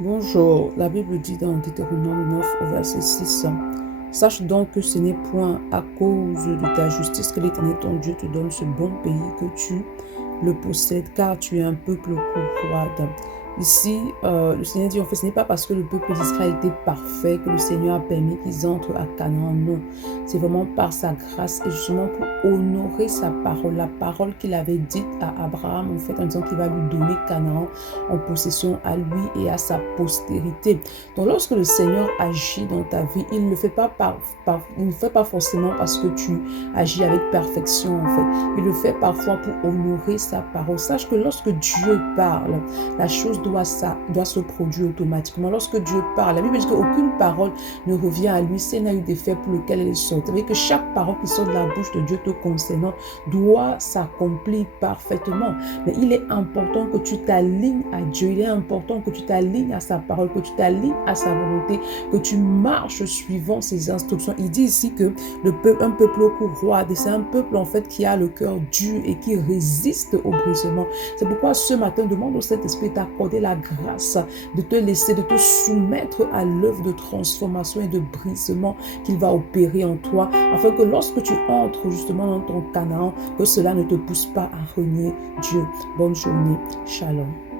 Bonjour, la Bible dit dans Deutéronome 9 au verset 6, sache donc que ce n'est point à cause de ta justice que l'Éternel ton Dieu te donne ce bon pays que tu le possèdes, car tu es un peuple courroide. Ici, le Seigneur dit en fait, ce n'est pas parce que le peuple d'Israël était parfait que le Seigneur a permis qu'ils entrent à Canaan, non. C'est vraiment par sa grâce et justement pour honorer sa parole, la parole qu'il avait dite à Abraham, en fait, en disant qu'il va lui donner Canaan en possession à lui et à sa postérité. Donc, lorsque le Seigneur agit dans ta vie, il ne le fait pas il ne fait pas forcément parce que tu agis avec perfection, en fait. Il le fait parfois pour honorer sa parole. Sache que lorsque Dieu parle, la chose doit se produire automatiquement. Lorsque Dieu parle, la Bible dit qu'aucune parole ne revient à lui si elle n'a eu d'effet pour lequel elle est sortie. C'est-à-dire que chaque parole qui sort de la bouche de Dieu te concernant doit s'accomplir parfaitement. Mais il est important que tu t'alignes à Dieu. Il est important que tu t'alignes à sa parole, que tu t'alignes à sa volonté, que tu marches suivant ses instructions. Il dit ici que un peuple courroide, c'est un peuple en fait qui a le cœur dur et qui résiste au brisement. C'est pourquoi ce matin, demande au Saint-Esprit d'accorder la grâce, de te laisser, de te soumettre à l'œuvre de transformation et de brisement qu'il va opérer en toi, afin que lorsque tu entres justement dans ton Canaan, que cela ne te pousse pas à renier Dieu. Bonne journée. Shalom.